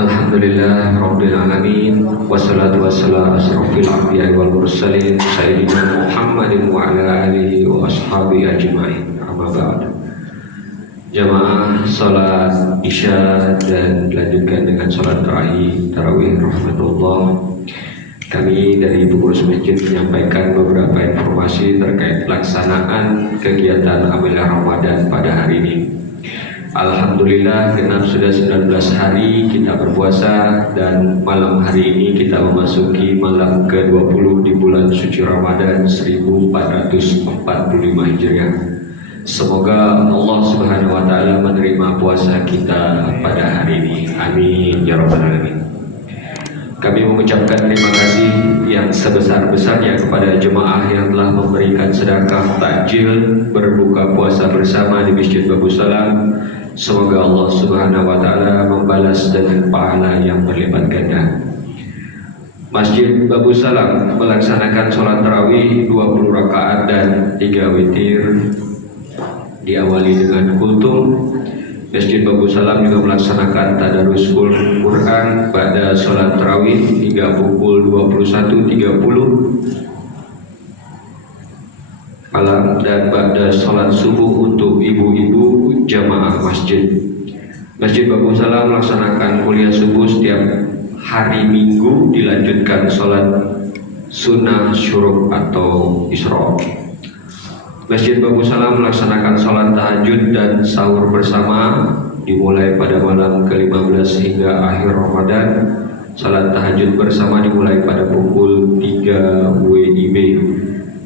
Alhamdulillah Rabbil Alamin. Wassalatu wassalamu asrafil anbiya'i wal mursalin Sayyidina Muhammadin wa ala alihi wa ashabihi ajma'in. Amma ba'd. Jamaah salat isya dan dilanjutkan dengan salat tarawih rahmatullah. Kami dari pengurus masjid menyampaikan beberapa informasi terkait pelaksanaan kegiatan Amalia Ramadan pada hari ini. Alhamdulillah genap sudah 19 hari kita berpuasa dan malam hari ini kita memasuki malam ke-20 di bulan suci Ramadan 1445 Hijriah. Semoga Allah Subhanahu wa taala menerima puasa kita pada hari ini. Amin ya rabbal alamin. Kami mengucapkan terima kasih yang sebesar-besarnya kepada jemaah yang telah memberikan sedekah takjil berbuka puasa bersama di Masjid Babu Salam. Semoga Allah Subhanahu wa taala membalas dengan pahala yang berlipat ganda. Masjid Babu Salam melaksanakan sholat tarawih 20 rakaat dan 3 witir diawali dengan kultum. Masjid Babu Salam juga melaksanakan tadarus Quran pada sholat tarawih hingga pukul 21.30 malam dan pada sholat subuh untuk ibu-ibu jamaah masjid. Masjid Babu Salam melaksanakan kuliah subuh setiap hari Minggu, dilanjutkan sholat sunnah syuruk atau isra. Masjid Babu Salam melaksanakan sholat tahajud dan sahur bersama dimulai pada malam ke-15 hingga akhir Ramadan. Sholat tahajud bersama dimulai pada pukul 3 WIB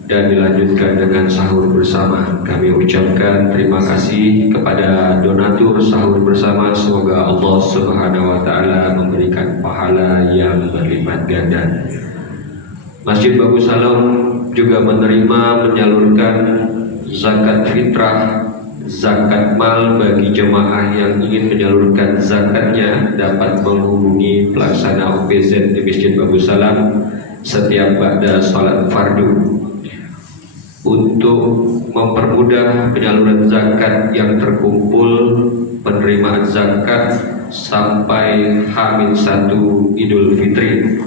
dan dilanjutkan dengan sahur bersama. Kami ucapkan terima kasih kepada donatur sahur bersama. Semoga Allah Subhanahu wa taala memberikan pahala yang berlipat ganda. Masjid Babu Salam juga menerima menyalurkan zakat fitrah, zakat mal bagi jemaah yang ingin menyalurkan zakatnya dapat menghubungi pelaksana OPZ di Masjid Babu Salam setiap ba'da salat fardu. Untuk mempermudah penyaluran zakat yang terkumpul, penerimaan zakat sampai H-1 Idul Fitri,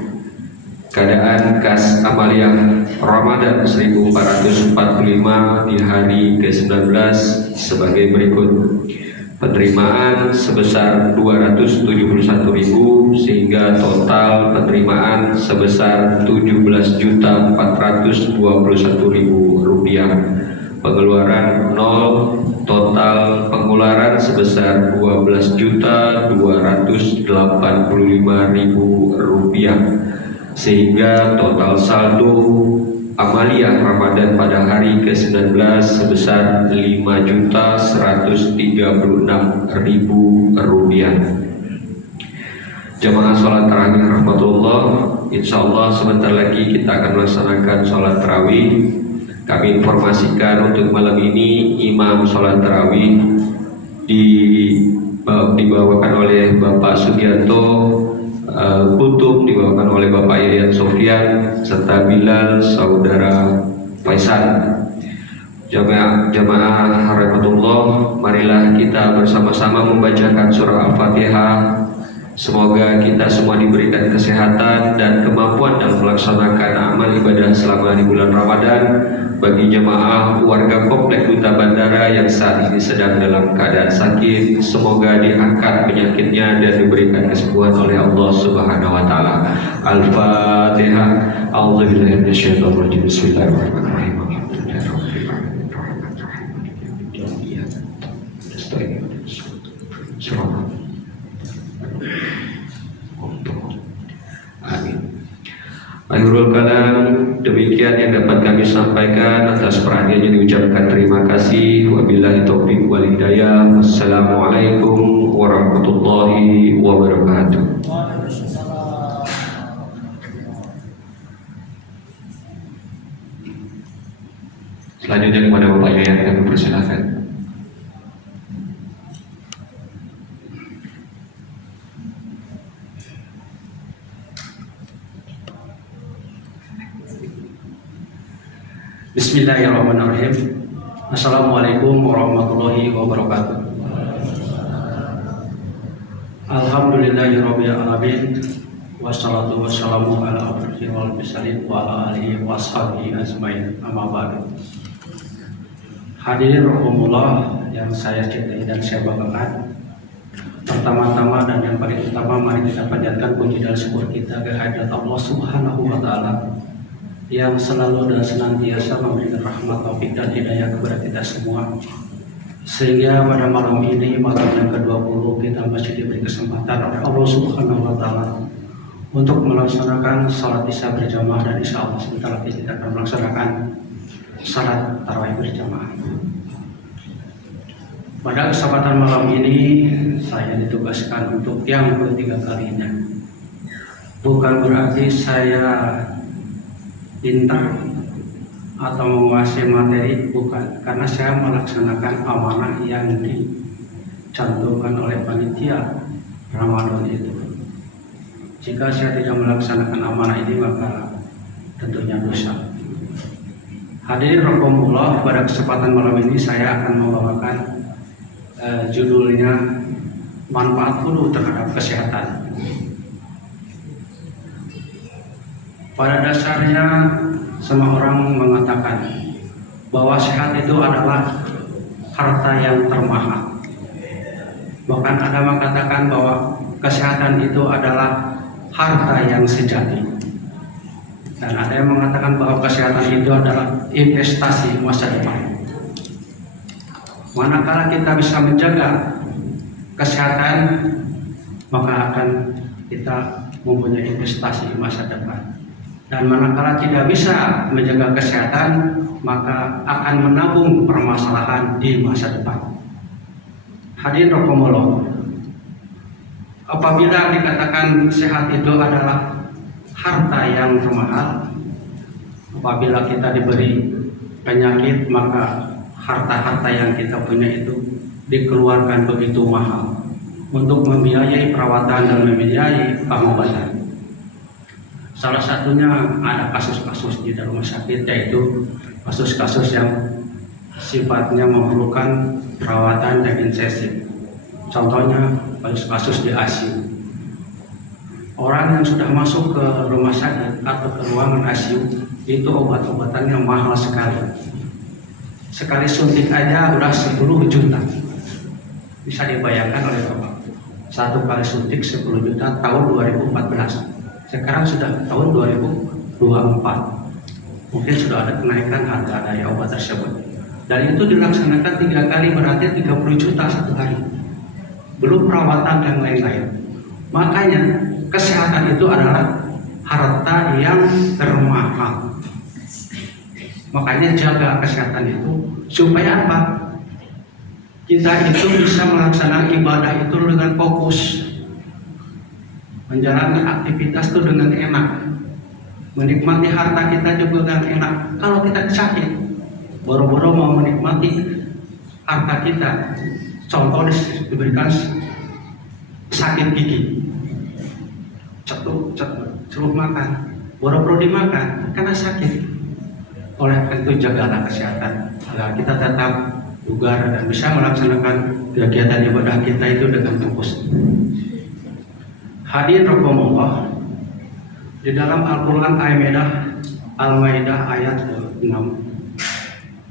keadaan kas Amalia Ramadan 1445 di hari ke-19 sebagai berikut. Penerimaan sebesar 271.000 sehingga total penerimaan sebesar 17.421.000 rupiah. Pengeluaran 0, total pengeluaran sebesar 12.285.000 rupiah, sehingga total saldo Amalia Ramadan pada hari ke-19 sebesar 5.136.000 rupiah. Jamaah sholat tarawih rahmatullah, insyaallah sebentar lagi kita akan melaksanakan sholat tarawih. Kami informasikan untuk malam ini imam sholat tarawih dibawakan oleh Bapak Sugianto, kultum dibawakan oleh Bapak Yayan Sofyan serta Bilal saudara Faisal. Jamaah rahmatullah, marilah kita bersama-sama membacakan surah Al-Fatihah. Semoga kita semua diberikan kesehatan dan kemampuan dalam melaksanakan amal ibadah selama di bulan Ramadan. Bagi jemaah warga komplek Duta Bandara yang saat ini sedang dalam keadaan sakit, semoga diangkat penyakitnya dan diberikan kesembuhan oleh Allah Subhanahu wa taala. Al-Fatihah. A'udzubillahi minasyaitonir rajim. Bismillahirrahmanirrahim. Akhirul kalam, demikian yang dapat kami sampaikan. Atas perhatiannya diucapkan terima kasih. Wabillahi taufiq wal hidayah. Wassalamualaikum warahmatullahi wabarakatuh. Selanjutnya kepada Bapak Yayan kami persilakan. Bismillahirrahmanirrahim. Assalamualaikum warahmatullahi wabarakatuh. Alhamdulillahirabbil alamin wassalatu wassalamu ala asyrofil mursalin wa ala alihi washabihi ajmain. Amma ba'du. Hadirin rahimakumullah yang saya cintai dan saya banggakan. Pertama-tama dan yang paling utama, mari kita panjatkan puji dan syukur kita kehadirat Allah Subhanahu wa taala yang selalu dan senantiasa memberikan rahmat, taufik dan hidayah kepada kita semua. Sehingga pada malam ini, malam yang ke-20, kita masih diberi kesempatan oleh Allah Subhanahu wa taala untuk melaksanakan salat isya berjamaah, dan insya Allah sebentar lagi kita akan melaksanakan salat tarawih berjamaah. Pada kesempatan malam ini saya ditugaskan untuk yang ketiga kalinya. Bukan berarti saya pintar atau menguasai materi, bukan, karena saya melaksanakan amanah yang dicantumkan oleh panitia Ramadan itu. Jika saya tidak melaksanakan amanah ini, maka tentunya dosa. Hadirin rahimakumullah, pada kesempatan malam ini saya akan membawakan judulnya manfaat wudu terhadap kesehatan. Pada dasarnya semua orang mengatakan bahwa sehat itu adalah harta yang termahal. Bahkan ada mengatakan bahwa kesehatan itu adalah harta yang sejati. Dan ada yang mengatakan bahwa kesehatan itu adalah investasi masa depan. Manakala kita bisa menjaga kesehatan, maka akan kita mempunyai investasi masa depan. Dan manakala tidak bisa menjaga kesehatan, maka akan menabung permasalahan di masa depan. Hadirin rahimakumullah, apabila dikatakan sehat itu adalah harta yang termahal, apabila kita diberi penyakit, maka harta-harta yang kita punya itu dikeluarkan begitu mahal untuk membiayai perawatan dan membiayai pengobatan. Salah satunya ada kasus-kasus di rumah sakit, yaitu kasus-kasus yang sifatnya memerlukan perawatan yang intensif. Contohnya kasus-kasus di ICU. Orang yang sudah masuk ke rumah sakit atau ke ruangan ICU itu obat-obatannya mahal sekali. Sekali suntik aja udah 10 juta. Bisa dibayangkan oleh Bapak. Satu kali suntik 10 juta tahun 2014. Sekarang sudah tahun 2024. Mungkin sudah ada kenaikan harga daya obat tersebut. Dan itu dilaksanakan 3 kali, berarti 30 juta satu hari. Belum perawatan dan lain-lain. Makanya kesehatan itu adalah harta yang termahal. Makanya jaga kesehatan itu supaya apa? Kita itu bisa melaksanakan ibadah itu dengan fokus, menjalani aktivitas itu dengan enak, menikmati harta kita juga dengan enak. Kalau kita sakit, boro-boro mau menikmati harta kita, contoh diberikan sakit gigi, celup makan, boro-boro dimakan karena sakit. Oleh itu jagalah kesehatan agar kita tetap bugar dan bisa melaksanakan kegiatan ibadah kita itu dengan fokus. Hadirin rahimakumullah, di dalam Al-Quran Al-Maidah ayat 6,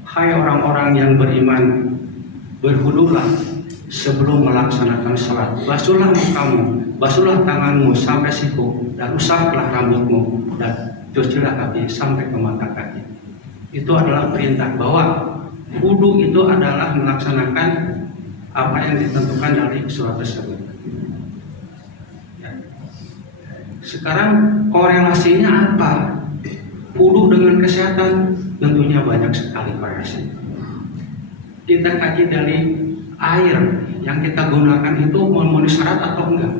hai orang-orang yang beriman, berwudulah sebelum melaksanakan salat, basuhlah mukamu, basuhlah tanganmu sampai siku, dan usaplah rambutmu, dan cucilah kaki sampai ke mata kaki. Itu adalah perintah bahwa wudu itu adalah melaksanakan apa yang ditentukan dari surat tersebut. Sekarang korelasinya apa? Wudu dengan kesehatan tentunya banyak sekali korelasi. Kita kaji dari air yang kita gunakan itu memenuhi syarat atau enggak.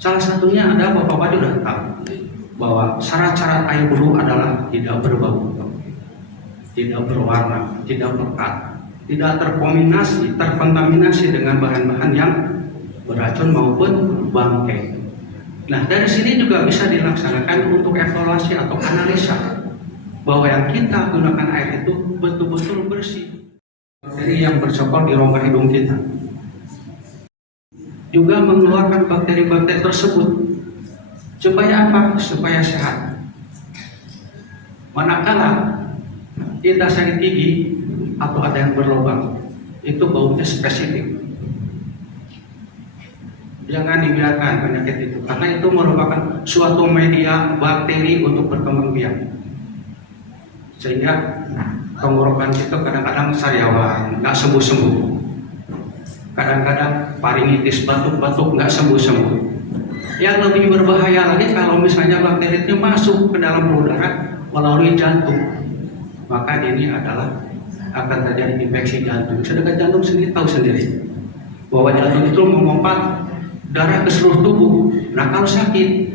Salah satunya ada Bapak sudah tahu bahwa syarat-syarat air wudu adalah tidak berbau, tidak berwarna, tidak pekat, tidak terkontaminasi dengan bahan-bahan yang beracun maupun bangkai. Nah, dari sini juga bisa dilaksanakan untuk evaluasi atau analisa bahwa yang kita gunakan air itu betul-betul bersih. Bakteri yang bercokol di rongga hidung kita juga mengeluarkan bakteri-bakteri tersebut. Supaya apa? Supaya sehat. Manakala kita sakit gigi atau ada yang berlubang, itu baunya spesifik. Jangan dibiarkan penyakit itu, karena itu merupakan suatu media bakteri untuk berkembang biak. Sehingga tenggorokan kita kadang-kadang sariawan, nggak sembuh-sembuh. Kadang-kadang faringitis, batuk-batuk nggak sembuh-sembuh. Yang lebih berbahaya lagi kalau misalnya bakteri itu masuk ke dalam udara melalui jantung, maka ini adalah akan terjadi infeksi jantung. Sedangkan jantung sendiri tahu sendiri bahwa jantung itu memompa darah ke seluruh tubuh. Nah kalau sakit,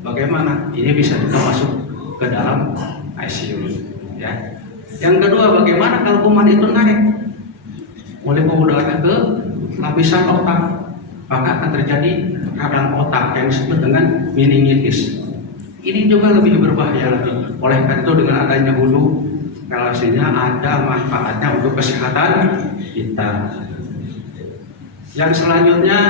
bagaimana? Ini bisa juga masuk ke dalam ICU. Ya. Yang kedua, bagaimana kalau kuman itu naik oleh pembuluh darah ke lapisan otak, maka akan terjadi radang otak yang disebut dengan meningitis. Ini juga lebih berbahaya lagi. Oleh karena itu dengan adanya hulu, kalsiumnya ada manfaatnya untuk kesehatan kita. Yang selanjutnya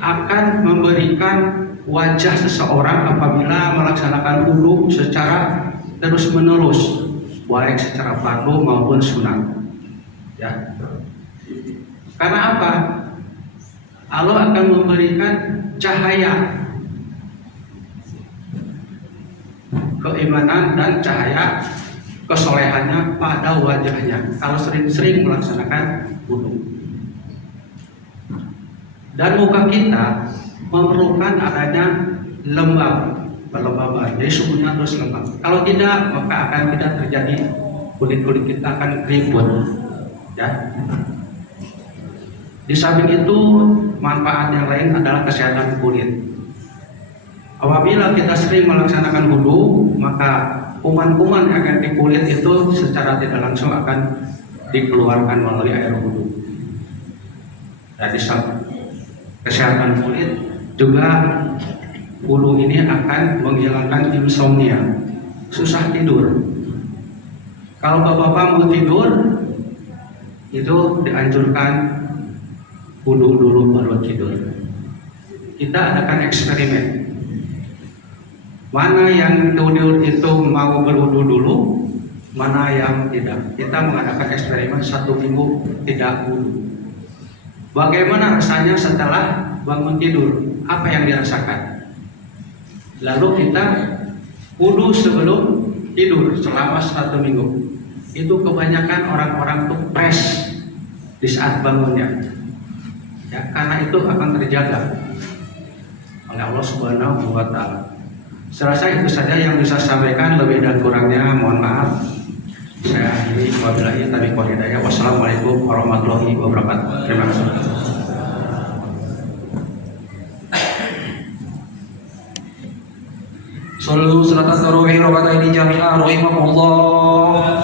akan memberikan wajah seseorang apabila melaksanakan wudu secara terus-menerus, baik secara fardu maupun sunat. Ya. Karena apa? Allah akan memberikan cahaya keimanan dan cahaya kesolehannya pada wajahnya kalau sering-sering melaksanakan wudu. Dan muka kita memerlukan adanya pelembaban, jadi suhunya terus lembab. Kalau tidak, maka akan tidak terjadi kulit kita akan keriput. Ya. Di samping itu, manfaat yang lain adalah kesehatan kulit. Apabila kita sering melaksanakan wudu, maka kuman-kuman yang akan di kulit itu secara tidak langsung akan dikeluarkan melalui air wudu. Jadi kesehatan kulit juga, wudu ini akan menghilangkan insomnia, susah tidur. Kalau bapak-bapak mau tidur, itu dianjurkan wudu dulu baru tidur. Kita adakan eksperimen. Mana yang tidur itu mau berwudu dulu, mana yang tidak. Kita mengadakan eksperimen 1 minggu tidak wudu. Bagaimana rasanya setelah bangun tidur? Apa yang dirasakan? Lalu kita wudu sebelum tidur selama 1 minggu. Itu kebanyakan orang-orang tuh fresh di saat bangunnya. Ya, karena itu akan terjaga oleh Allah Subhanahu wa Ta'ala. Saya rasa itu saja yang bisa saya sampaikan, lebih dan kurangnya mohon maaf. Saya akhiri, wabillahi taufiq wal hidayah. Wassalamualaikum warahmatullahi wabarakatuh. Terima kasih. Sallu salatan tarawih raka'ataini jami'ah rahimakumullah.